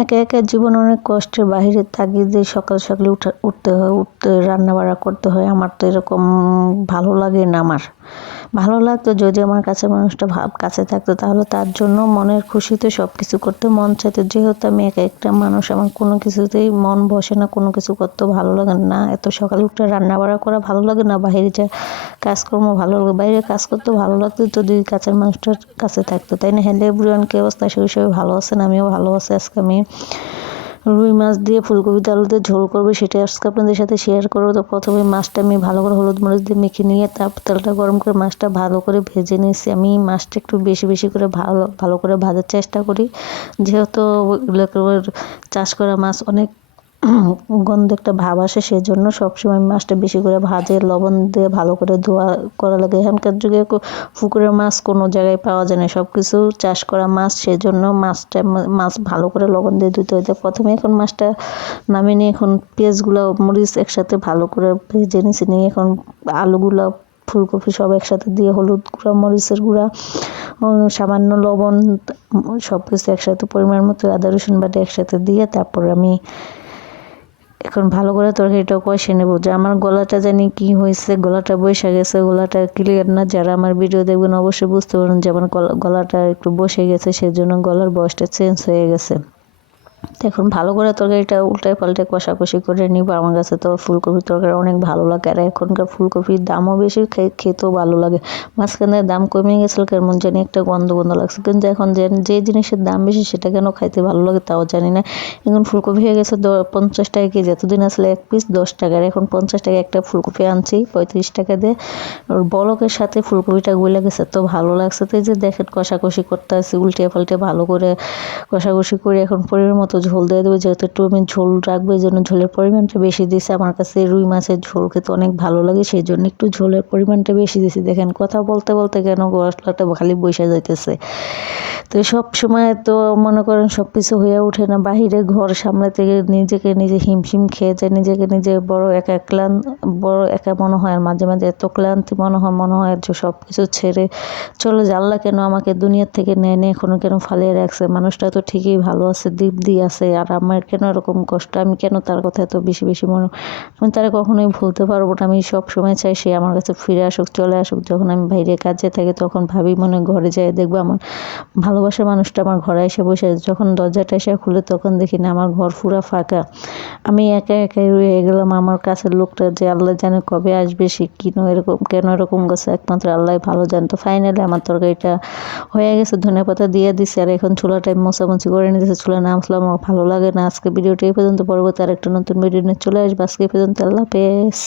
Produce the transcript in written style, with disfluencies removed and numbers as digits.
একা একা জীবন অনেক কষ্টের, বাহিরে থাকি যে সকাল সকালে উঠতে হয়, রান্না বাড়া করতে হয়। আমার তো এরকম ভালো লাগে না। আমার ভালো লাগতো যদি আমার কাছে মানুষটা কাছে থাকতো, তাহলে তার জন্য মনের খুশিতে সব কিছু করতে মন চাইতো। যেহেতু আমি একা একটা মানুষ, আমার কোনো কিছুতেই মন বসে না, কোনো কিছু করতে ভালো লাগে না। এত সকালে উঠে রান্না বাড়া করা ভালো লাগে না, বাইরে যে কাজকর্ম ভালো লাগে, বাইরে কাজ করতে ভালো লাগতো যদি কাছের মানুষটার কাছে থাকতো, তাই না? হ্যালো এভরিওয়ান, কি অবস্থা? সেই হিসেবে ভালো আছেন? আমিও ভালো আছি। আজকে আমি রুই মাছ দিয়ে ফুলকপি আলু দিয়ে ঝোল করবো, সেটা আজকে আপনাদের সাথে শেয়ার করবো। তো প্রথমে মাছটা আমি ভালো করে হলুদ মরিচ দিয়ে মেখে নিয়ে তারপর তেলটা গরম করে মাছটা ভালো করে ভেজে নিয়েছি। আমি মাছটা একটু বেশি বেশি করে ভালো করে ভাজার চেষ্টা করি, যেহেতু চাষ করা মাছ অনেক গন্ধ একটা ভাব আসে, সেজন্য সবসময় মাছটা বেশি করে ভাজে, লবণ দিয়ে ভালো করে ধোয়া করা লাগে। এখানকার যুগে পুকুরের মাছ কোনো জায়গায় পাওয়া যায় না, সব কিছু চাষ করা মাছ, সেজন্য মাছ ভালো করে লবণ দিয়ে ধুতে হইতে। প্রথমে এখন মাছটা নামিয়ে নিয়ে এখন পেঁয়াজগুলো মরিচ একসাথে ভালো করে ভেজে নিয়েছি, নিয়ে এখন আলুগুলো ফুলকপি সব একসাথে দিয়ে হলুদ গুঁড়া, মরিচের গুঁড়া, সামান্য লবণ, সব কিছু একসাথে পরিমাণ মতো আদা রসুন বাটা একসাথে দিয়ে তারপর আমি এখন ভালো করে তরকারিটা কষে নেবো। যে আমার গলাটা জানি কি হয়েছে, গলাটা বসে গেছে, গলাটা ক্লিয়ার না। যারা আমার ভিডিও দেখবেন অবশ্যই বুঝতে পারেন যে আমার গলাটা একটু বসে গেছে, সেজন্য গলার বয়সটা চেঞ্জ হয়ে গেছে। এখন ভালো করে তরকারিটা উল্টায় পাল্টে কষাকষি করে নিব। আমার কাছে তো ফুলকপির তরকারি অনেক ভালো লাগে, আর এখনকার ফুলকপির দামও বেশি, খেতেও ভালো লাগে। মাঝখানে দাম কমে গেছিল, কেমন জানি একটা গন্ধ গন্ধ লাগছে, কিন্তু এখন যে জিনিসের দাম বেশি সেটা কেন খাইতে ভালো লাগে তাও জানি না। এখন ফুলকপি হয়ে গেছে 50 টাকা কেজি, এতদিন আসলে এক পিস 10 টাকার, এখন 50 টাকা একটা ফুলকপি আনছি 35 টাকা দিয়ে। বলকের সাথে ফুলকপিটা গলে গেছে, তো ভালো লাগছে। তো এই যে দেখেন কষাকষি করতে আসছি, উল্টে পাল্টে ভালো করে কষাকষি করে এখন পরিমাণ মতো ঝোল দিয়ে দেবো। যেহেতু একটু আমি ঝোল রাখবো, এই জন্য ঝোলের পরিমাণটা বেশি দিয়েছি। আমার কাছে রুই মাছের ঝোল খেতে অনেক ভালো লাগে, সেই জন্য একটু ঝোলের পরিমাণটা বেশি দিয়েছি। দেখেন কথা বলতে বলতে কেন গলাটা খালি বসে যাইতেছে। তো সব সময় তো মনে করেন সব কিছু হয়ে ওঠে না, বাহিরে ঘর সামলাতে গিয়ে নিজেকে নিজে হিমশিম খেয়ে যায়, নিজেকে নিজে বড় একা মনে হয়। আর মাঝে মাঝে এত ক্লান্তি মনে হয় যে সব কিছু ছেড়ে চলে যে আল্লাহ কেন আমাকে দুনিয়ার থেকে নেয় এখনো কেন ফালিয়ে রাখছে। মানুষটা তো ঠিকই ভালো আছে, দিব্যি আছে, আর আমার কেন এরকম কষ্ট? আমি কেন তার কথা এত বেশি বেশি আমি তারা কখনোই ভুলতে পারবো না। আমি সব সময় চাই সে আমার কাছে ফিরে আসুক, চলে আসুক। যখন আমি বাইরে কাজে থাকি তখন ভাবি মনে ঘরে যাই দেখবো আমার ভালোবাসার মানুষটা আমার ঘরে এসে বসে। যখন দরজাটা এসে খুলে তখন দেখি না আমার ঘর পুরা ফাঁকা, আমি একা একাই রয়ে গেলাম। আমার কাছের লোকটা যে আল্লাহ জানে কবে আসবে, সে কেন এরকম গেছে, একমাত্র আল্লাহ ভালো জানতো। ফাইনালি আমার তরকারিটা হয়ে গেছে, ধনেপাতা দিয়ে দিছি, আর এখন চুলাটা মোছামুছি করে নিতেছে। চুলা নামছিলাম, আমার ভালো লাগে না। আজকে ভিডিওটা এই পর্যন্ত, পরবর্তী আরেকটা নতুন ভিডিও নিয়ে চলে আসবো। আজকে এই পর্যন্ত, আল্লাহ হাফেজ।